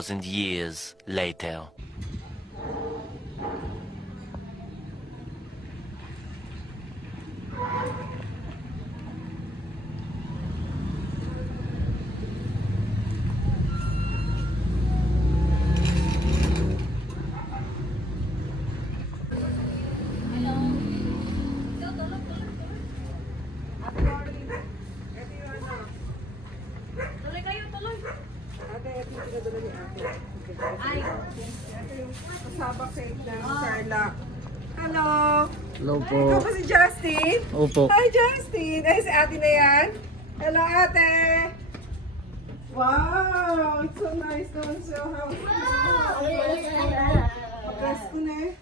2,000 years later. Tuloy kayo, tuloy. Ate, ito yung pinadala ni ate. Ay, Ito yung kasabak sa ng Carla. Hello! Hello po. Ikaw ba si Justin? Opo. Hi, Justin! Ay, si ate na yan. Hello, ate! Wow! It's so nice to see your house. Papress ko na eh.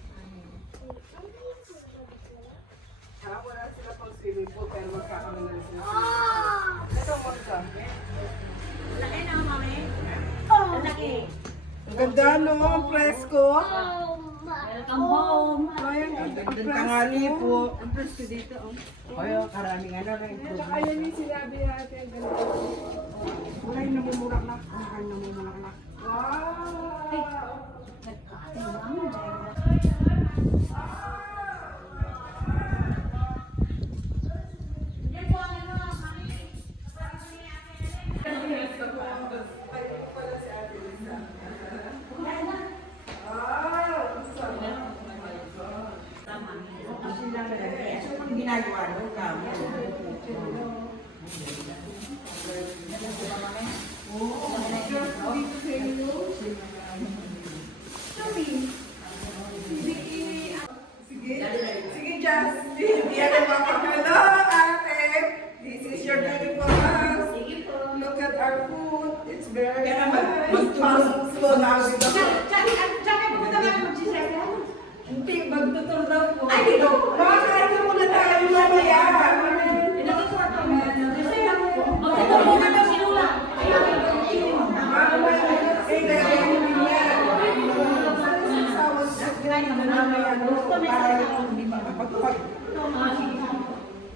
Wala sila pang swimming pool pero magkakaroon na sila. Ito, magka. laki na, mami. Ang laki. Ang ganda, no? Ang presko. Welcome home. Ay, ang Gandang tanghali po. Ang presko dito, oh. Kayo, karaming ano na Tsaka improvement. ayun yung sinabi natin. Ang ganda. Wala yung namumulak na. Wala yung namumulak na. Wow! Ang ginagawa doon kami. Sige, Justin. Yan ang mga hello, ate. This is your beautiful house. Look at our food. It's very Kaya naman, nice. Slow down with the food. Hindi, magtuturo daw po. Ay, dito. Makakain ka muna tayo mamaya. Magtuturo muna daw si Lula. Eh, dahil yung niya.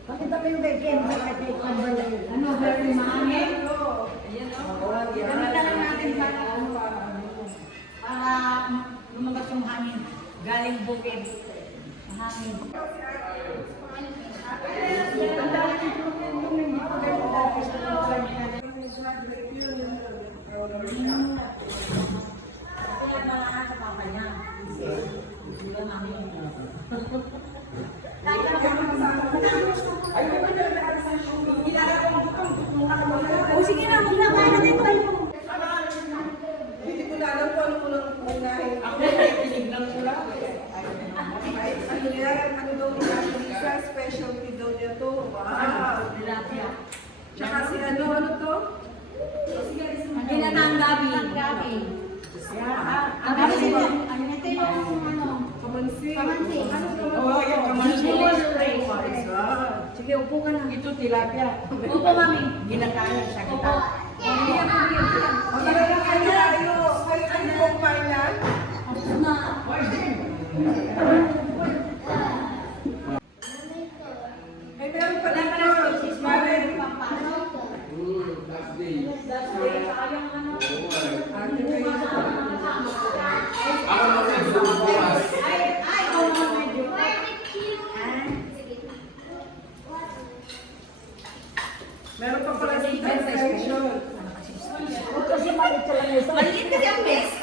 Pakita mo yung bacon. Ano, very mahangin? Gamitan lang natin para lumabas yung hangin. Galing bukid. Hangin. Kaya mga sa papa niya. Di ba, mami? O sige na, maglakay na dito. Hindi ko na alam kung ano ko lang unahin. Ako ay tinignan ko lang. Ay, ano yan? Ano daw ni Ate Lisa? Specialty daw niya to. Wow! Tilapia. Tsaka si ano to? Ginatang gabi. Gabi. Ang gabi sila. Ano ito yung ano? Kamansi. Kamansi. Oo, yung kamansi. Sige, upo ka na. Ito tilapia. Opo, mami. Ginakain sa Opo. kita. Bigyan mo, bigyan mo. Ang talaga kayo tayo. Kayo kayo kumain na. Na. Ay, meron pa dito. Maren. Meron pa pala dito section. Maliit kasi ang base.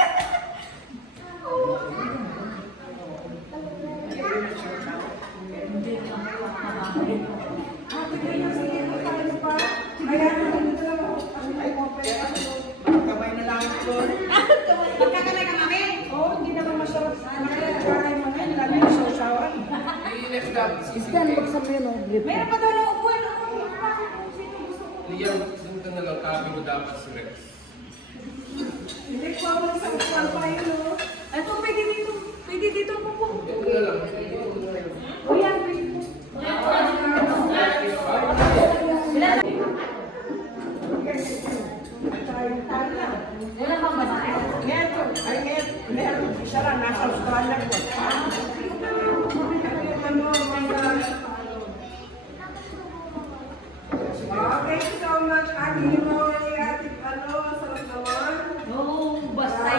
Kamay na lang ito. Magkakalay ka, mami. Oo, hindi naman masarap. Nakakain mo ngayon, lalo yung sausawan. Meron pa daw na upuan. Liam, sunod na lang kami mo dapat si Rex. Hindi ko ako sa upuan pa yun, no? Ito, pwede dito. Pwede dito po po. Ito na lang. O yan, pwede po. Wala bang babae? Meron, ay meron. Isa lang, nasa Australia ko. Thank you so much, Ate Limon. Ate, ano, sarap naman. Oo, basta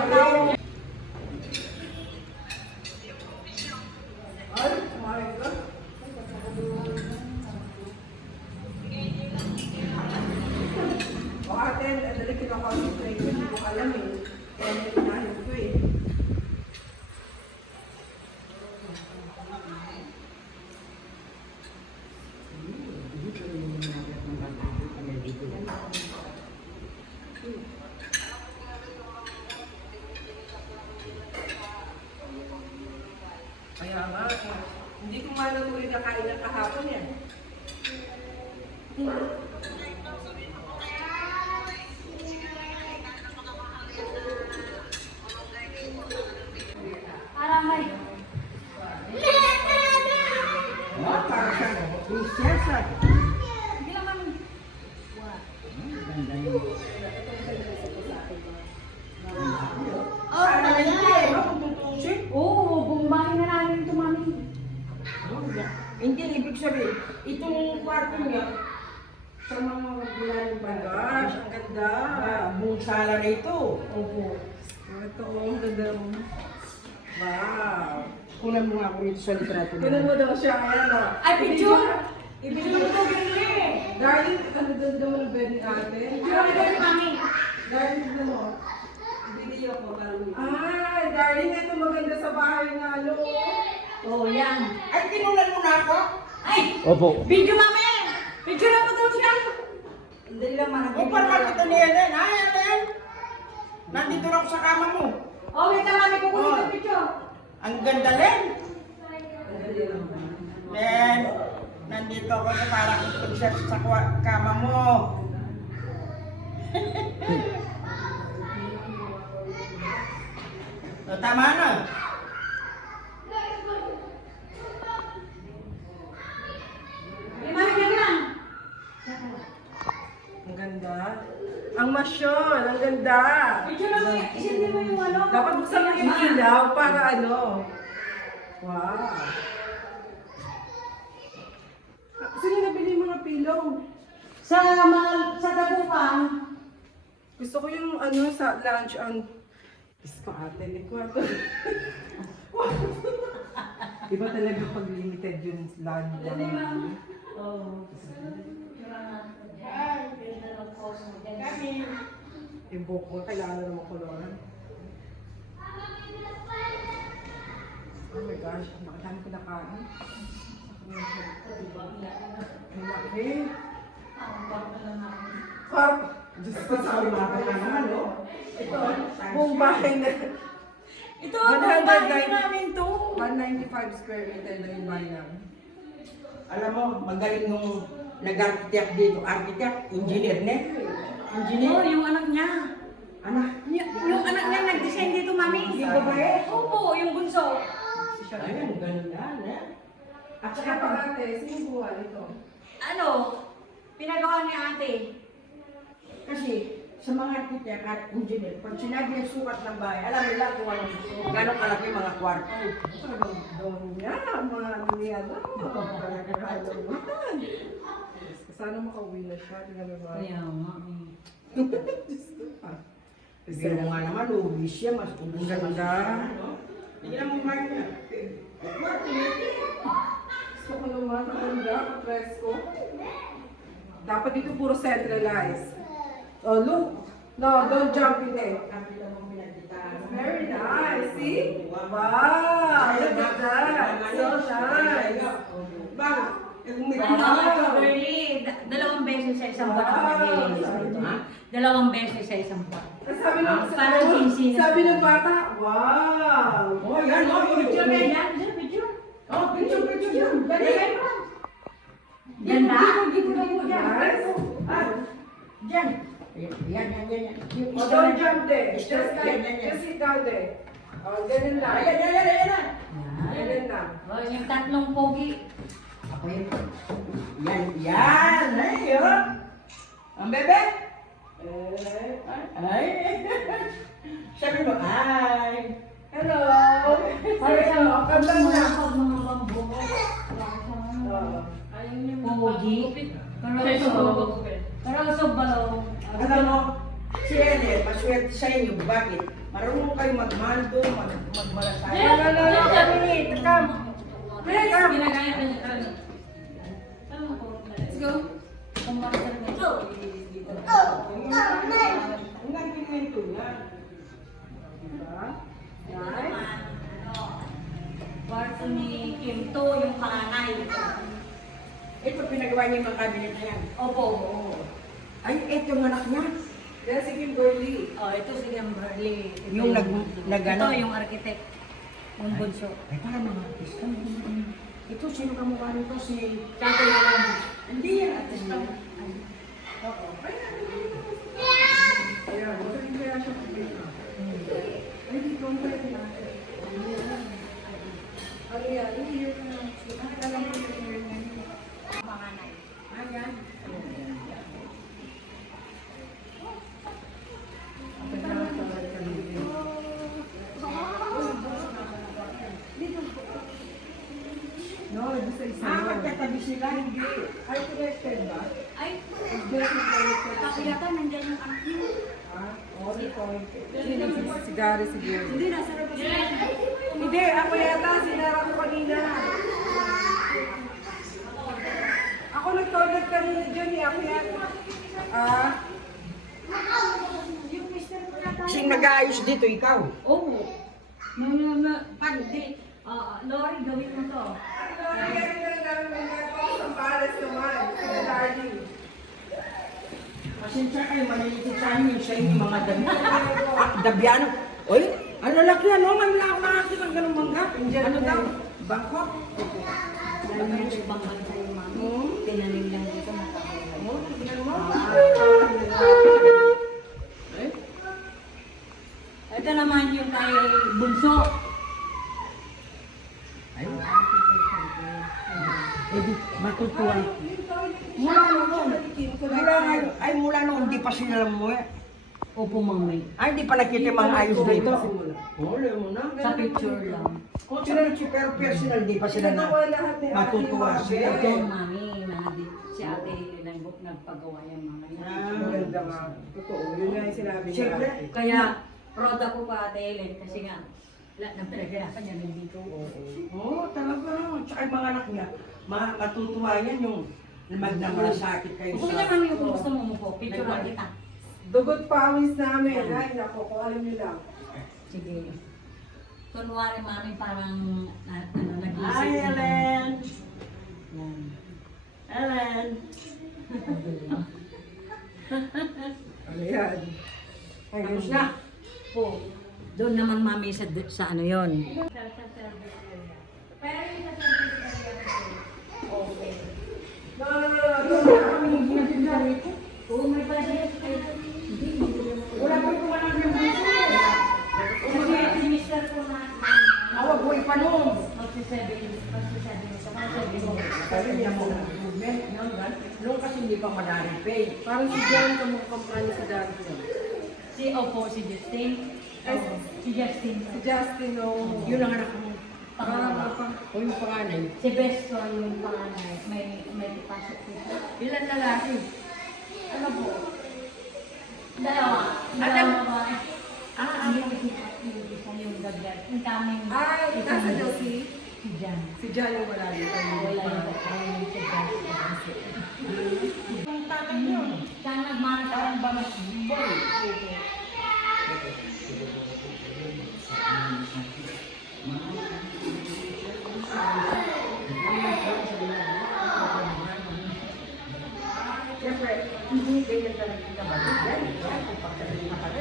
mga bilang Oh my gosh, ang ganda. Buong sala na ito. Opo. Ito, ang ganda. Wow. Kunan mo nga ako rito sa litrato. Ganun mo daw siya. Ayan o. Ay, picture! Picture mo ito, Gili! Darling, ang ganda daw ng bed ni ate. Picture mo ito, Mami! Darling, tignan mo. Video ko, parang... Ay, darling, ito maganda sa bahay na ano. Oh, yan. Ay, kinunan mo na ako? Ay! Opo. Video, Mami! Picture mo daw siya! Hindi lang man. O, para makita niya yan. Ay, Ellen. Nandito na ako sa kama mo. Oh, wait lang, Mami. Kukunin ko picture. Ang ganda, Len. Len, nandito ako sa parang concert sa kama mo. O, tama na. Mami, yan lang. Ang ganda. Ang masyon, ang ganda. Picture mo, isindi mo yung ano. Dapat buksan mo yung ilaw para ano. Wow. Sino nabili yung mga pillow? Sa Dagupan. Gusto ko yung ano sa lunch on... Gusto ko ate, hindi ko ito. Iba talaga pag limited yung lunch. Oh. Yung buhok ko, kailangan na naman koloran. Oh my gosh, nakadami ko na kain. Ang laki. Parang, Diyos ko, sabi mga ka naman, no? Ito, buong bahay na. Ito, ang bahay namin to. 195 square meter na yung bahay namin. Alam mo, magaling nung nag-architect dito. Architect, engineer, ne? Engineer. Oh, yung anak niya. Anak. Yung anak niya nag-design dito, Mami. Yung babae. Opo, yung bunso. Ayun, ganun yan, ne? At saka pa ate, sino buwan ito? Ano? Pinagawa ni ate. Kasi sa mga architect at engineer, pag sinabi ang sukat ng bahay, alam nila kung anong gano'ng kalaki mga kwarto. Talagang doon niya, mga ano niya, no? Talagang halaman. Sana makauwi na siya, tingnan mo ba? Mami. Diyos ko pa. Pero nga naman, lubi siya, mas ubus Ang ganda. Hindi na mo mark niya. Gusto ko naman, ang ganda, ang presko. Dapat dito puro centralized. Oh, look. No, don't jump in there. Very nice, see? Wow, look at that. So nice. Bakit? Ano, Berly, dalawang beses sa isang buwan ako nag-release dito. Dalawang beses sa isang buwan. Sabi ng, Parang kinsi na. sabi ng bata, wow. Oh, yan, oh, Picture kayo yan? Picture? Oh, picture. Yan ba? Ganda? Nice. Diyan. Yan. Yung Oh, isa don't na- jump there. Just Yan. sit down there. Oh, ganun lang. Ayan. Ganun lang. Oh, yung tatlong pogi. Ako yun. Yan. Ay, oh. Ang bebe. Ay. Sabi mo, ay. Hello. Para sa mga Kablang na. mga bambu. Pogi. Pero so balo. Alam mo, si Ellen, maswerte sa inyo. Bakit? Marunong kayo magmando, magmalasaya. Ginagaya pa niya. Let's go. Ang nagpimento yan. Diba? Nice. Kwarto ni Kim to, yung panganay. Ito pinagawa niya yung mga cabinet na yan. Opo. Ay, ito yung anak niya. Yan si Kimberly. Oh, ito si Kimberly. Ito Yung Ito yung architect. Yung bunso. Ay, para mga artista. Ito, sino kamukha nito? Si... Tatay lang. Hindi yan, artista. Ayan, magaling kaya siya dito. Ay, dito ang pwede na. Ano yan? Yung year na. Alam mo yung year na. Panganay. Ayan. No, dito sa isa. Ah, magkatabi sila. Hindi. Ay, connected ba? Ay, Ako yata nandiyan yung anak niyo. Ah, oo, ito. Si Gary siguro. Hindi, nasa labas na. Hindi, ako yata, sinara ko kanina. Ako nag-toilet kanina dyan eh, ako yata. Ah, Yung mister ko yata. Sing nag-aayos dito, ikaw. Oo. Pandi. Lori, gawin mo to. Ang pares naman, si Darling. Pasensya kayo, malilitit sa amin yung sa inyo mga dami. Dabiano. Oy, ano laki ano? May wala ako nakakita ng ganung bangka. Ano daw? Bangkok? Dahil yung ibang bansa yung mami. Tinanim lang dito nakakaya. Oh, tignan mo. Ito naman yung kay Bunso. Ay, di, matutuwa. Mula noon. Mula ngayon. Ay, mula noon, hindi pa sila mo eh. Opo, mami. Ay, hindi pa nakita mga ayos dito. Wala mo na. Sa picture lang. Kung sa picture, pero personal, hindi pa sila na matutuwa siya. Ito, mami. Si ate nagpagawa yung mga yan. Maganda nga. Totoo, yun nga yung sinabi niya. Siyempre. Kaya, proud ako pa ate Ellen kasi nga, nagpinagirapan niya ng dito. Oo, talaga. Tsaka yung mga anak niya, matutuwa yan yung magnamalasakit kayo Kung sa... naman yung gusto mo mo, picture lang kita. Dugot pawis namin. Ay, nako, kung alam niyo lang. Sige. Kunwari mami parang nag-isip. Hi, Ellen! Yan. Ellen! Ano yan? Ay, Tapos yun na. Po. Doon naman mami sa ano yon. Oo, may pala siya. Wala pa ito wala ng buso. Si Mr. ko na. Awag ko ipanom. Magsi-7. Sabi niya mo, movement, no? Noon kasi hindi pa madali pay. Parang si John kamukha kampanya sa dati. Si Opo, si Justin. Si Justin. Si Justin, oh. Yun ang anak mo. Pangalawa. O yung panganay. Si Besto yung panganay. May pasok dito. Ilan lalaki? Ano po? Dalawa. Dalawa babae. Yung isa yung gagad. Ang taming... Ay, nasa Josie. Si Jan. Si John yung wala dito. Wala yung ayun si Jan. Ang tatay niyo. Saan nagmamasaran ba mas boy? Siyempre, hindi ganyan talaga kita ba? Yan, yan, kung pagkasabi na pala.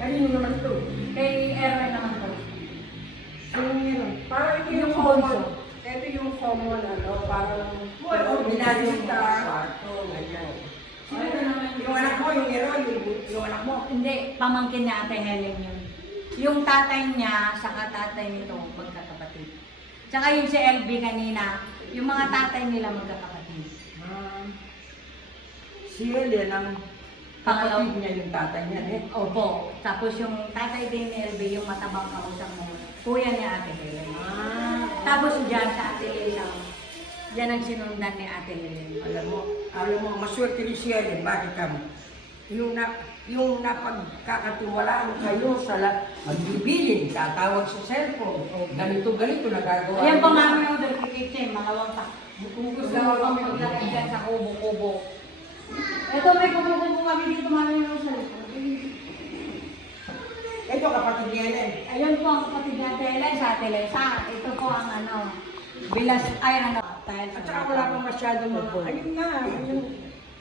Kanino naman ito? Kay Erwin naman po. Anong yun? Parang ito yung common. Ito yung common, ano, parang... Ordinary yung kwarto, ganyan. Ito naman Yung anak mo, yung hero, yung anak mo. Hindi, pamangkin ni Ate Helen yun. Yung tatay niya, saka tatay nito, magkakapatid. Tsaka yung si LB kanina, yung mga tatay nila magkakapatid. Si Helen, ang Pangalaw. kapatid niya yung tatay niya, eh. Opo. Tapos yung tatay din ni LB, yung matabang kausap mo, kuya ni Ate Helen. Tapos dyan sa Ate Lisa, dyan ang sinundan ni Ate Helen. Alam mo, maswerte rin si Helen, bakit ka mo? Yung napagkakatiwalaan kayo sa magbibilin, tatawag sa cellphone, ganito, nagagawa. Ayan pa mami yung verification, malawang pa. Kung gusto mo pang maglagay dyan sa kubo-kubo. Ito may kubo-kubo kami dito mami yung sa likod. Ito kapatid ni Helen. Ayun po ang kapatid ni Ate Helen sa Ate Lisa. Ito po ang ano, bilas, ay ano, tiles. At saka wala pang masyadong mga, ayun nga, ayun,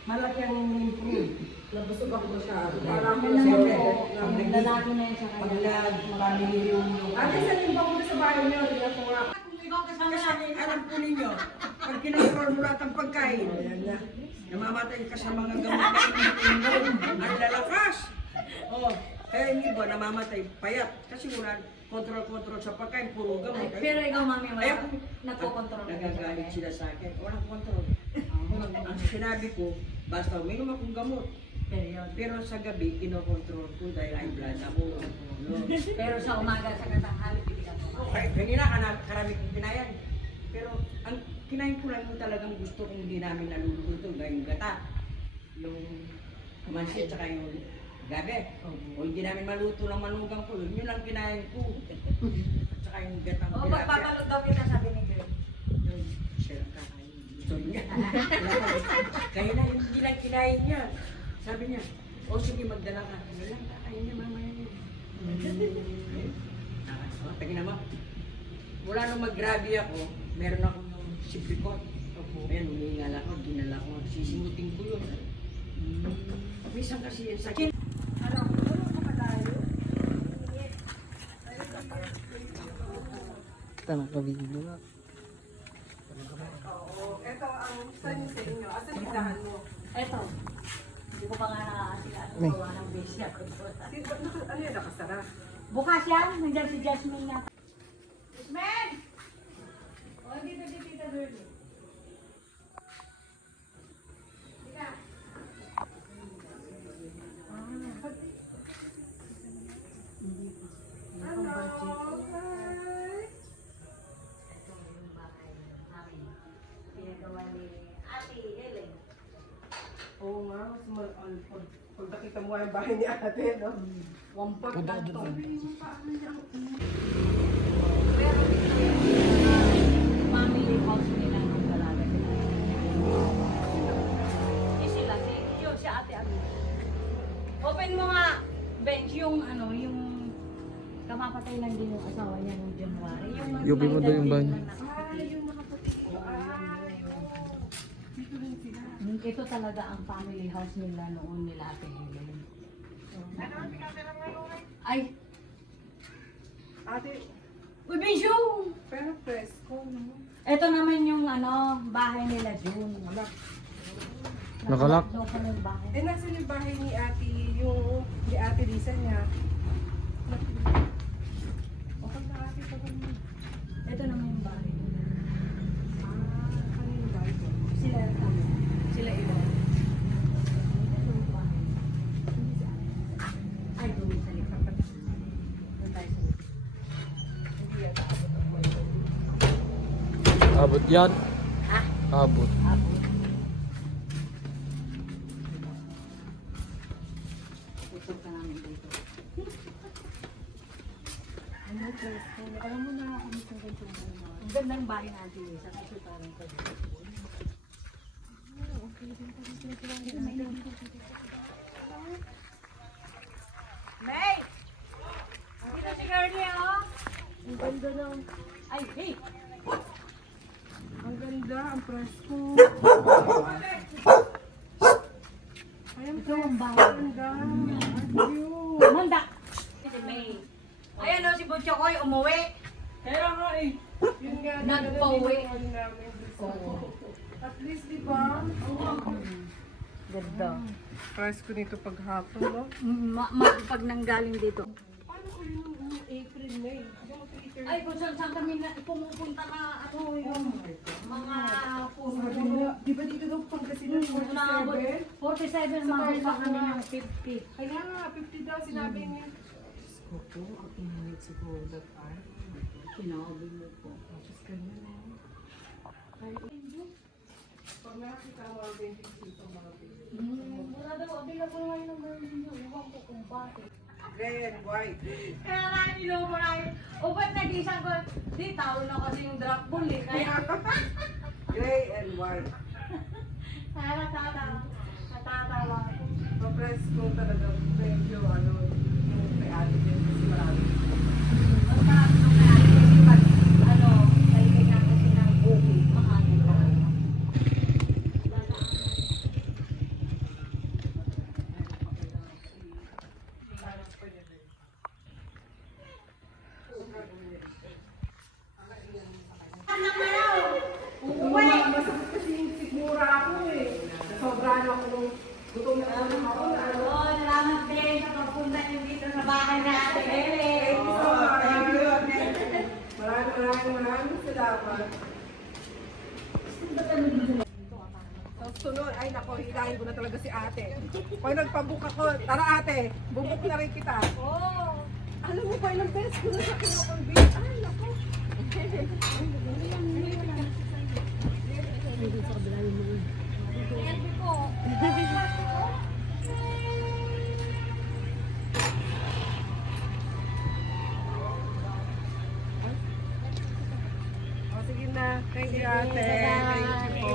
malaki ang improve. Nabusog ako masyado. Parang Ano Siyempre, naman po, pag lalaki na yun sa Pag kanya. nag-family reunion. Ate, saan yung bago sa bahay niyo? Hindi ako nga. Kasi alam po ninyo, pag kinontrol mo lahat ang pagkain, namamatay ka sa mga gamot na iniinom at lalakas. Oh, kaya yung iba namamatay payat kasi wala kontrol sa pagkain, puro gamot. Ay, pero ikaw mami, Ay, wala. Nagkocontrol. Nagagalit sila sa akin. Walang kontrol. Ang sinabi ko, basta uminom akong gamot. Period. Pero sa gabi, kinokontrol ko dahil high blood ako. No? Pero sa umaga, sa katanghali, bibigyan mo. Okay, kanina karami kong kinayan. Pero ang kinain ko lang yung talagang gusto kong hindi namin naluluto, gayong gata. Yung kamansi at saka yung gabi. O hindi namin maluto ng manugang ko, yun lang kinain ko. At saka yung gatang O, tilapia. magpapalot daw kita sa binigay. Yun, siya lang kakain. Gusto niya. Kaya na, hindi lang kinain niya. Sabi niya, o sige magdala ka. Ano lang, kakain niya mamaya niya. Tingnan mo. Mula nung mag-grabe ako, meron akong yung siprikot. Ayan, humingal ako, dinala ko. Sisingutin ko yun. Minsan kasi yung sakit. Oo, ito ang saan sa inyo. Asan yung dahan mo? Eto. Hindi ko pa nga nakakasilaan gawa ng base ako. Ano yan, nakasara? Bukas yan. Nandiyan si Jasmine na. Jasmine! O, dito si Tita Bernie. Pinagawa ni Ate Helen. Oo nga, pag nakita mo yung bahay ni ate, no? Wampak lang to. Family house nila nung dalaga sila. Eh sila, yun si Ate Ami. Open mo nga, bench, yung ano, yung kamapatay lang din yung asawa niya noong January. Yubi mo daw yung banyo. Yung nakapatid ko. Ito talaga ang family house nila noon nila Ate Helen. Ay! Ate, Uy, Benjo! pero presko, no? Ito naman yung ano, bahay nila June. Nakalak. Daw pala yung bahay. Eh, nasa yung bahay ni ate, yung ni ate Lisa niya. O, pag na ate pa kami. Ito naman yung bahay nila. Ano yung bahay ko? Sila ilan. Ay, doon sa likod. Doon tayo sa likod. Abot yan. Ha? Abot. Apo. Tutok ka namin dito. Ano, presko? Alam mo na kami sa ganito mo. Ang gandang bahay natin sa kasuparan ko. May! Dito si Girlie, oh! Ang ganda lang. Ay, hey! Ang ganda, ang presko. Ay, ang Ito ang bahay. Ang ganda. Ang cute. Manda! Si May. Ayan o, si Butchokoy umuwi. Pero nga eh. Yun nga, Nagpauwi. ganun din yung namin gusto. At least, di ba? Ganda. Presko nito paghapon, no? Pag nanggaling dito. Paano ko yung April, May? Yung Twitter. Ay, kung saan kami na pumupunta na ano yung mga Sabi nila, di ba dito daw Pangasinan 47? 47 mga pa kami ng 50. Kaya nga, 50 daw sinabi niya. Diyos ko po, ang init siguro that time. Sinabi mo po. Diyos ka na. Ay, pag nakakita mo ang 26 ang mga pili. Wala daw, available ngayon ng Berlin nyo. Ewan ko kung bakit. Red, white. Kaya nga niloko na yun. O ba't nag-isang ko? Di, talo na kasi yung drop ball eh. Kaya, Gray and white. kaya natatawa ko. Pa-press ko talaga medyo ano, yung may ate din kasi marami. Ang sabi ko kaya, kasi pag, ano, talagay na kasi ng bukid, mahali pa. Masakit kasi yung sigmura ako eh. Sobrang ako nung gutom na ako na ano. Oo, salamat din sa pagpunta niyo dito sa bahay na Ate Helen. Maraming salamat. Sa sunod, ay nako, hilahin ko na talaga si ate. Pag nagpabook ako, tara ate, bubuk na rin kita. Oo. Alam mo ba, ilang beses ko na siya kinakonvince. Ay, nako. O, sige na. Thank you, ate. Thank you po.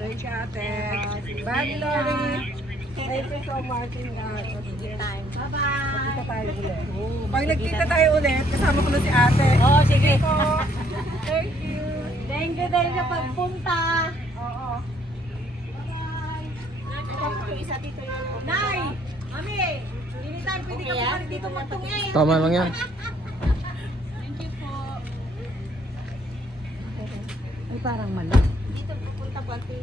Thank you, ate. Bye, Lori. Thank you so much. Ingat. O, sige. Bye-bye. Kita tayo ulit. Pag nagkita tayo ulit, kasama ko na si ate. Oh, sige. Po. Thank you. Thank you dahil sa pagpunta. Oo. Nay! Mami! Anytime pwede ka pumalit dito magtungin. Tama lang yan. Ay, parang malak. Dito pupunta po ate.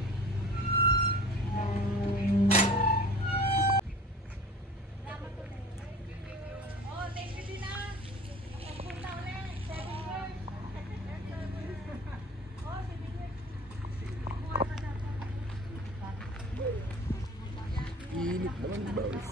Init naman, boss.